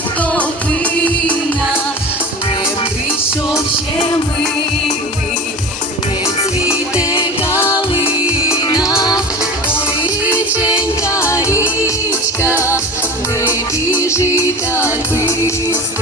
хвина, не прийшов ще милий, не цвіте калина, ой річенька річка, не біжить так бистро.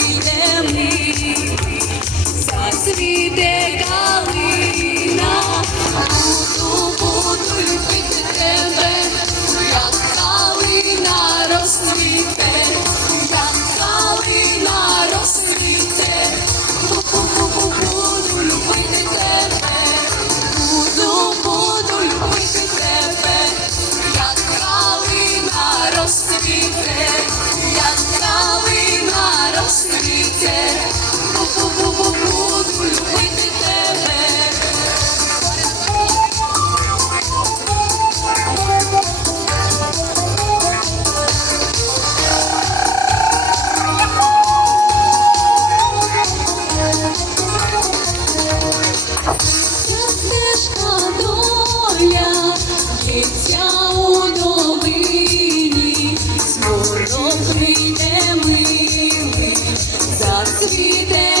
зацвіте калина,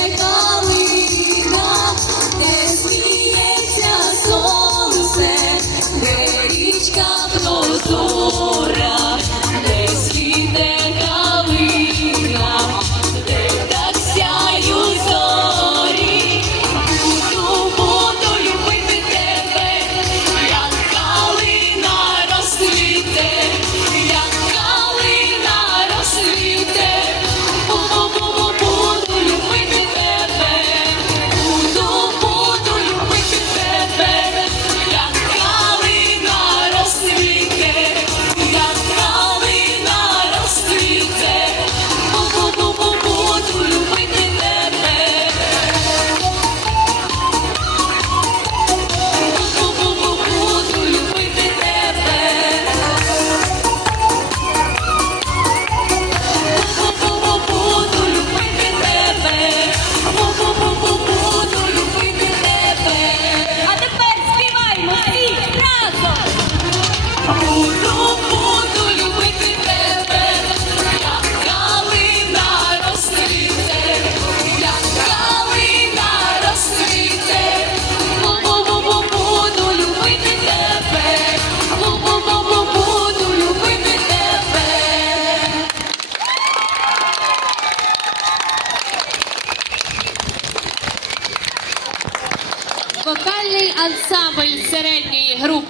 Вокальний ансамбль середньої групи.